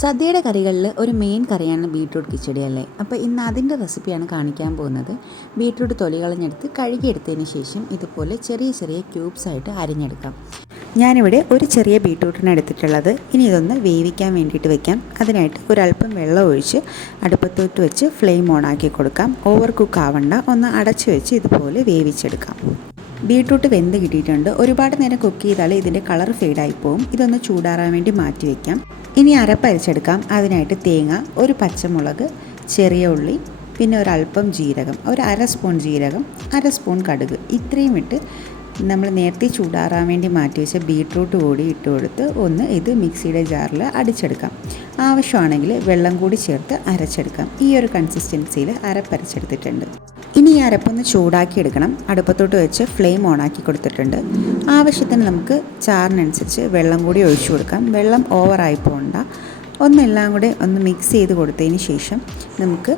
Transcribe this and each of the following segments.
സദ്യയുടെ കറികളിൽ ഒരു മെയിൻ കറിയാണ് ബീട്രൂട്ട് കിച്ചടി അല്ലേ? അപ്പോൾ ഇന്ന് അതിന്റെ റെസിപ്പിയാണ് കാണിക്കാൻ പോകുന്നത്. ബീട്രൂട്ട് തൊലി കളഞ്ഞെടുത്ത് കഴുകിയെടുത്തതിന് ശേഷം ഇതുപോലെ ചെറിയ ചെറിയ ക്യൂബ്സ് ആയിട്ട് അരിഞ്ഞെടുക്കാം. ഞാനിവിടെ ഒരു ചെറിയ ബീട്രൂട്ടിന് എടുത്തിട്ടുള്ളത്. ഇനി ഇതൊന്ന് വേവിക്കാൻ വേണ്ടിയിട്ട് വെക്കാം. അതിനായിട്ട് ഒരല്പം വെള്ളം ഒഴിച്ച് അടുപ്പത്തോട്ട് വെച്ച് ഫ്ലെയിം ഓൺ ആക്കി കൊടുക്കാം. ഓവർ കുക്ക് ആവണ്ട. ഒന്ന് അടച്ചു വെച്ച് ഇതുപോലെ വേവിച്ചെടുക്കാം. ബീട്രൂട്ട് വെന്ത് കിട്ടിയിട്ടുണ്ട്. ഒരുപാട് നേരം കുക്ക് ചെയ്താൽ ഇതിന്റെ കളർ ഫെയ്ഡായി പോകും ഇതൊന്ന് ചൂടാറാൻ വേണ്ടി മാറ്റി വയ്ക്കാം ഇനി അരപ്പരച്ചെടുക്കാം അതിനായിട്ട് തേങ്ങ ഒരു പച്ചമുളക് ചെറിയ ഉള്ളി പിന്നെ ഒരല്പം ജീരകം ഒരു അര സ്പൂൺ ജീരകം അര സ്പൂൺ കടുക്. ഇത്രയും ഇട്ട് നമ്മൾ നേരത്തെ ചൂടാറാൻ വേണ്ടി മാറ്റി വെച്ച ബീട്രൂട്ട് കൂടി ഇട്ട് കൊടുത്ത് ഒന്ന് ഇത് മിക്സിയുടെ ജാറിൽ അടിച്ചെടുക്കാം. ആവശ്യമാണെങ്കിൽ വെള്ളം കൂടി ചേർത്ത് അരച്ചെടുക്കാം. ഈ ഒരു കൺസിസ്റ്റൻസിയിൽ അരപ്പരച്ചെടുത്തിട്ടുണ്ട് ഈ അരപ്പൊന്ന് ചൂടാക്കി എടുക്കണം അടുപ്പത്തോട്ട് വെച്ച് ഫ്ലെയിം ഓണാക്കി കൊടുത്തിട്ടുണ്ട്. ആവശ്യത്തിന് നമുക്ക് ചാറിനനുസരിച്ച് വെള്ളം കൂടി ഒഴിച്ചു കൊടുക്കാം. വെള്ളം ഓവറായി പോകണ്ട ഒന്നെല്ലാം കൂടെ ഒന്ന് മിക്സ് ചെയ്ത് കൊടുത്തതിന് ശേഷം നമുക്ക്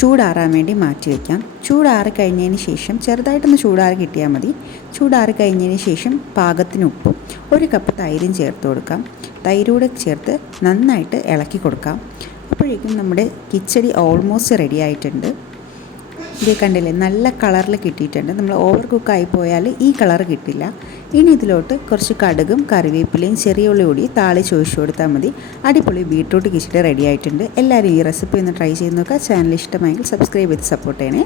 ചൂടാറാൻ വേണ്ടി മാറ്റി വയ്ക്കാം ചൂടാറി കഴിഞ്ഞതിന് ശേഷം ചെറുതായിട്ടൊന്ന് ചൂടാറി കിട്ടിയാൽ മതി. ചൂടാറി കഴിഞ്ഞതിന് ശേഷം പാകത്തിന് ഉപ്പും ഒരു കപ്പ് തൈരും ചേർത്ത് കൊടുക്കാം. തൈരൂടെ ചേർത്ത് നന്നായിട്ട് ഇളക്കി കൊടുക്കാം. അപ്പോഴേക്കും നമ്മുടെ കിച്ചടി ഓൾമോസ്റ്റ് റെഡി ആയിട്ടുണ്ട്. ഇത് കണ്ടില്ലേ? നല്ല കളറിൽ കിട്ടിയിട്ടുണ്ട്. നമ്മൾ ഓവർ കുക്കായി പോയാൽ ഈ കളർ കിട്ടില്ല. ഇനി ഇതിലോട്ട് കുറച്ച് കടുകും കറിവേപ്പിലയും ചെറിയ ഉള്ളി കൂടി താളി ചോദിച്ചു കൊടുത്താൽ മതി. അടിപൊളി ബീട്രൂട്ട് കിച്ചിട്ട് റെഡി ആയിട്ടുണ്ട്. എല്ലാവരും ഈ റെസിപ്പി ഒന്ന് ട്രൈ ചെയ്ത് നോക്കുക. ചാനൽ ഇഷ്ടമായെങ്കിൽ സബ്സ്ക്രൈബ് ചെയ്ത് സപ്പോർട്ട് ചെയ്യണേ.